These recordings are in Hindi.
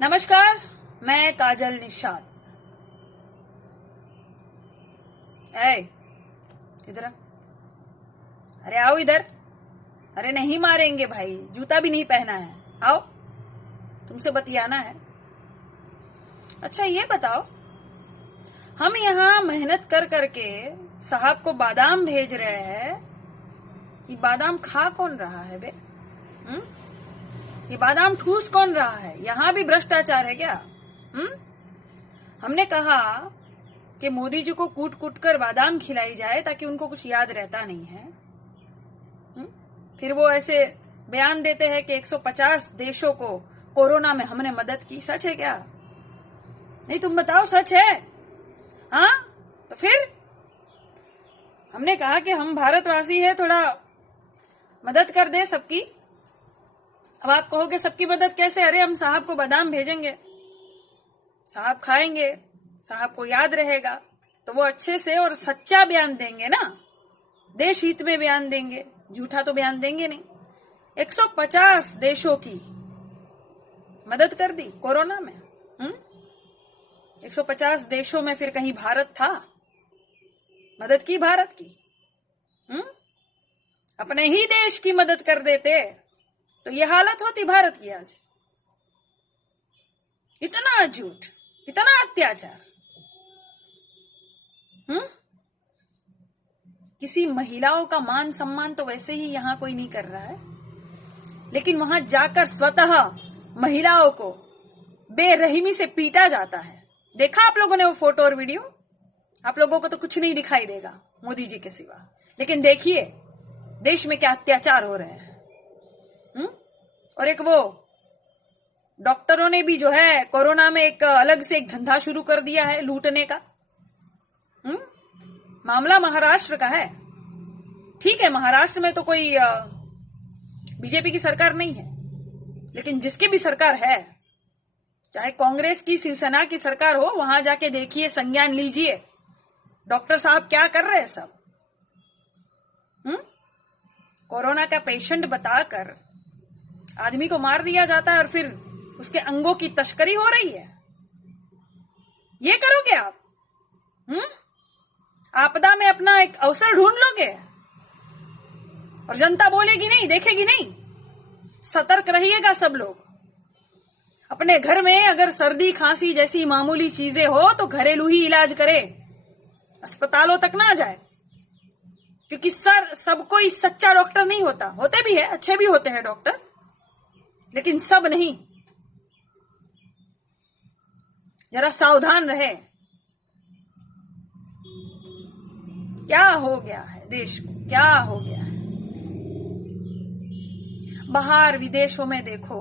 नमस्कार, मैं काजल निषाद। इधर आ। अरे आओ इधर। अरे नहीं मारेंगे भाई, जूता भी नहीं पहना है। आओ, तुमसे बतियाना है। अच्छा ये बताओ, हम यहाँ मेहनत कर करके साहब को बादाम भेज रहे हैं, ये बादाम खा कौन रहा है बे? ये बादाम ठूस कौन रहा है? यहाँ भी भ्रष्टाचार है क्या? हमने कहा कि मोदी जी को कूट कूट कर बादाम खिलाई जाए ताकि उनको कुछ याद रहता नहीं है। फिर वो ऐसे बयान देते हैं कि 150 देशों को कोरोना में हमने मदद की। सच है क्या? नहीं, तुम बताओ, सच है? हाँ, तो फिर हमने कहा कि हम भारतवासी है, थोड़ा मदद कर दे सबकी। अब आप कहोगे सबकी मदद कैसे? अरे हम साहब को बादाम भेजेंगे, साहब खाएंगे, साहब को याद रहेगा, तो वो अच्छे से और सच्चा बयान देंगे ना, देश हित में बयान देंगे, झूठा तो बयान देंगे नहीं। 150 देशों की मदद कर दी कोरोना में। 150 देशों में फिर कहीं भारत था? मदद की भारत की? अपने ही देश की मदद कर देते तो ये हालत होती भारत की आज। इतना झूठ, इतना अत्याचार। किसी महिलाओं का मान सम्मान तो वैसे ही यहाँ कोई नहीं कर रहा है, लेकिन वहां जाकर स्वतः महिलाओं को बेरहमी से पीटा जाता है। देखा आप लोगों ने वो फोटो और वीडियो? आप लोगों को तो कुछ नहीं दिखाई देगा मोदी जी के सिवा, लेकिन देखिए देश में क्या अत्याचार हो रहे हैं। और एक वो डॉक्टरों ने भी जो है कोरोना में एक अलग से एक धंधा शुरू कर दिया है लूटने का। मामला महाराष्ट्र का है। ठीक है, महाराष्ट्र में तो कोई बीजेपी की सरकार नहीं है, लेकिन जिसकी भी सरकार है, चाहे कांग्रेस की, शिवसेना की सरकार हो, वहां जाके देखिए, संज्ञान लीजिए डॉक्टर साहब क्या कर रहे हैं सब। कोरोना का पेशेंट बताकर आदमी को मार दिया जाता है और फिर उसके अंगों की तस्करी हो रही है। ये करोगे आप? आपदा में अपना एक अवसर ढूंढ लोगे और जनता बोलेगी नहीं, देखेगी नहीं। सतर्क रहिएगा सब लोग। अपने घर में अगर सर्दी खांसी जैसी मामूली चीजें हो तो घरेलू ही इलाज करे, अस्पतालों तक ना जाए, क्योंकि सब कोई सच्चा डॉक्टर नहीं होता। होते भी है, अच्छे भी होते हैं डॉक्टर, लेकिन सब नहीं। जरा सावधान रहे। क्या हो गया है देश को? क्या हो गया है? बाहर विदेशों में देखो,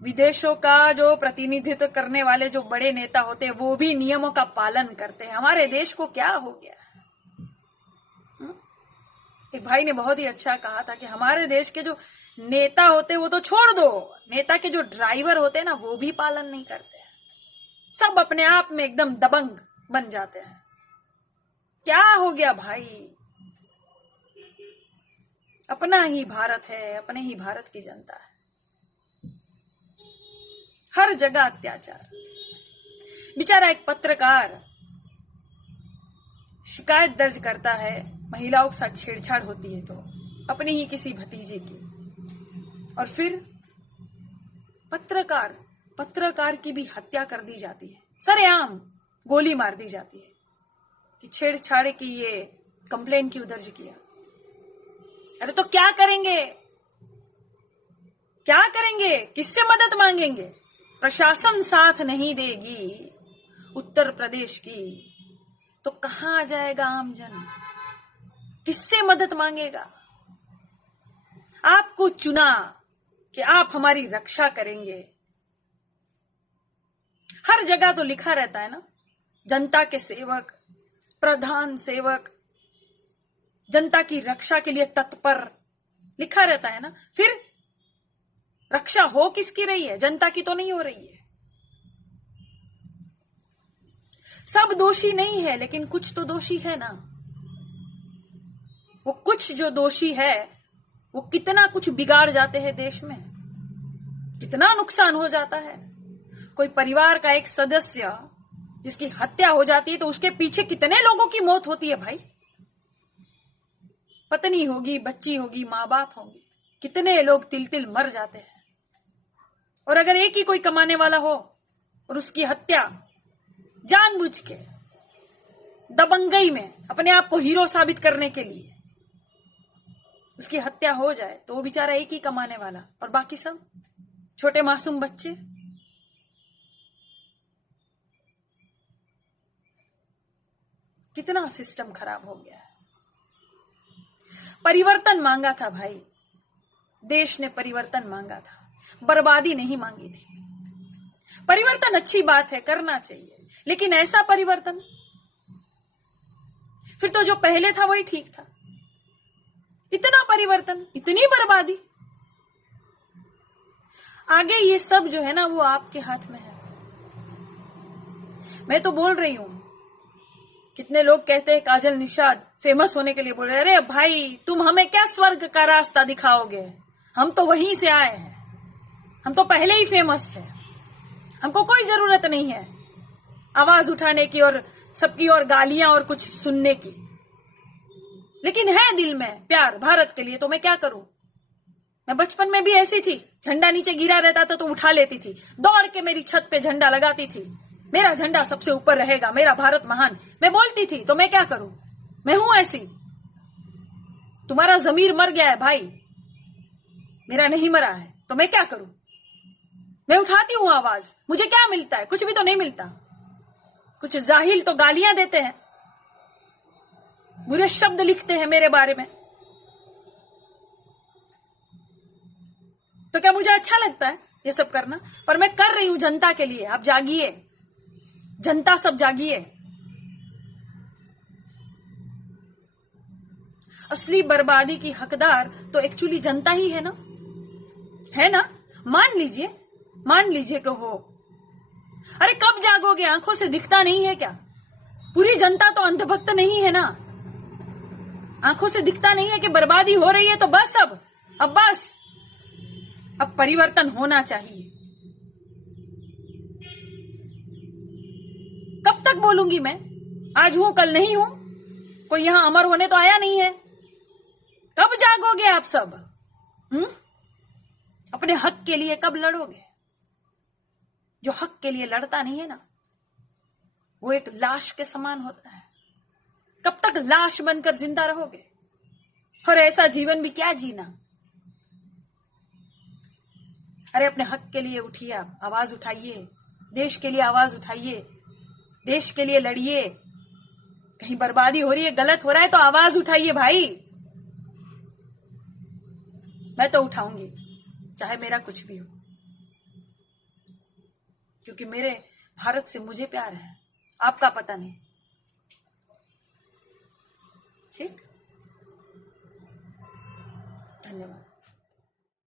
विदेशों का जो प्रतिनिधित्व करने वाले जो बड़े नेता होते हैं वो भी नियमों का पालन करते हैं। हमारे देश को क्या हो गया है? एक भाई ने बहुत ही अच्छा कहा था कि हमारे देश के जो नेता होते वो तो छोड़ दो, नेता के जो ड्राइवर होते हैं ना, वो भी पालन नहीं करते हैं। सब अपने आप में एकदम दबंग बन जाते हैं। क्या हो गया भाई? अपना ही भारत है, अपने ही भारत की जनता है। हर जगह अत्याचार। बेचारा एक पत्रकार शिकायत दर्ज करता है, महिलाओं के साथ छेड़छाड़ होती है तो अपनी ही किसी भतीजे की, और फिर पत्रकार की भी हत्या कर दी जाती है, सरेआम गोली मार दी जाती है कि छेड़छाड़ की ये कंप्लेन क्यों दर्ज किया। अरे तो क्या करेंगे? क्या करेंगे? किससे मदद मांगेंगे? प्रशासन साथ नहीं देगी उत्तर प्रदेश की, तो कहां जाएगा आमजन? किससे मदद मांगेगा? आपको चुना कि आप हमारी रक्षा करेंगे। हर जगह तो लिखा रहता है ना, जनता के सेवक, प्रधान सेवक, जनता की रक्षा के लिए तत्पर, लिखा रहता है ना। फिर रक्षा हो किसकी रही है? जनता की तो नहीं हो रही है। सब दोषी नहीं है, लेकिन कुछ तो दोषी है ना। वो कुछ जो दोषी है वो कितना कुछ बिगाड़ जाते हैं देश में, कितना नुकसान हो जाता है। कोई परिवार का एक सदस्य जिसकी हत्या हो जाती है तो उसके पीछे कितने लोगों की मौत होती है भाई। पत्नी होगी, बच्ची होगी, माँ बाप होंगे, कितने लोग तिल तिल मर जाते हैं। और अगर एक ही कोई कमाने वाला हो और उसकी हत्या जानबूझ के दबंगई में अपने आप को हीरो साबित करने के लिए उसकी हत्या हो जाए तो वो बेचारा एक ही कमाने वाला और बाकी सब छोटे मासूम बच्चे। कितना सिस्टम खराब हो गया है। परिवर्तन मांगा था भाई, देश ने परिवर्तन मांगा था, बर्बादी नहीं मांगी थी। परिवर्तन अच्छी बात है, करना चाहिए, लेकिन ऐसा परिवर्तन फिर तो जो पहले था वही ठीक था। इतना परिवर्तन, इतनी बर्बादी, आगे ये सब जो है ना वो आपके हाथ में है। मैं तो बोल रही हूं, कितने लोग कहते हैं काजल निषाद फेमस होने के लिए बोल रहे, अरे भाई तुम हमें क्या स्वर्ग का रास्ता दिखाओगे, हम तो वहीं से आए हैं, हम तो पहले ही फेमस थे, हमको कोई जरूरत नहीं है आवाज उठाने की और सबकी और गालियां और कुछ सुनने की। लेकिन है दिल में प्यार भारत के लिए, तो मैं क्या करूं। मैं बचपन में भी ऐसी थी, झंडा नीचे गिरा रहता था तो उठा लेती थी, दौड़ के मेरी छत पे झंडा लगाती थी, मेरा झंडा सबसे ऊपर रहेगा, मेरा भारत महान, मैं बोलती थी। तो मैं क्या करूं, मैं हूं ऐसी। तुम्हारा जमीर मर गया है भाई, मेरा नहीं मरा है, तो मैं क्या करूं। मैं उठाती हूं आवाज, मुझे क्या मिलता है, कुछ भी तो नहीं मिलता। कुछ जाहिल तो गालियां देते हैं, बुरे शब्द लिखते हैं मेरे बारे में, तो क्या मुझे अच्छा लगता है ये सब करना। पर मैं कर रही हूं जनता के लिए। आप जागिए, जनता सब जागिए। असली बर्बादी की हकदार तो एक्चुअली जनता ही है ना, है ना। मान लीजिए कि हो। अरे कब जागोगे, आंखों से दिखता नहीं है क्या। पूरी जनता तो अंधभक्त नहीं है ना, आंखों से दिखता नहीं है कि बर्बादी हो रही है। तो बस अब परिवर्तन होना चाहिए। कब तक बोलूंगी मैं, आज हूं कल नहीं हूं, कोई यहां अमर होने तो आया नहीं है। कब जागोगे आप सब, अपने हक के लिए कब लड़ोगे। जो हक के लिए लड़ता नहीं है ना, वो एक लाश के समान होता है। कब तक लाश बनकर जिंदा रहोगे, और ऐसा जीवन भी क्या जीना। अरे अपने हक के लिए उठिए, आप आवाज उठाइए, देश के लिए आवाज उठाइए, देश के लिए लड़िए। कहीं बर्बादी हो रही है, गलत हो रहा है तो आवाज उठाइए भाई। मैं तो उठाऊंगी, चाहे मेरा कुछ भी हो, क्योंकि मेरे भारत से मुझे प्यार है, आपका पता नहीं। ठीक, धन्यवाद।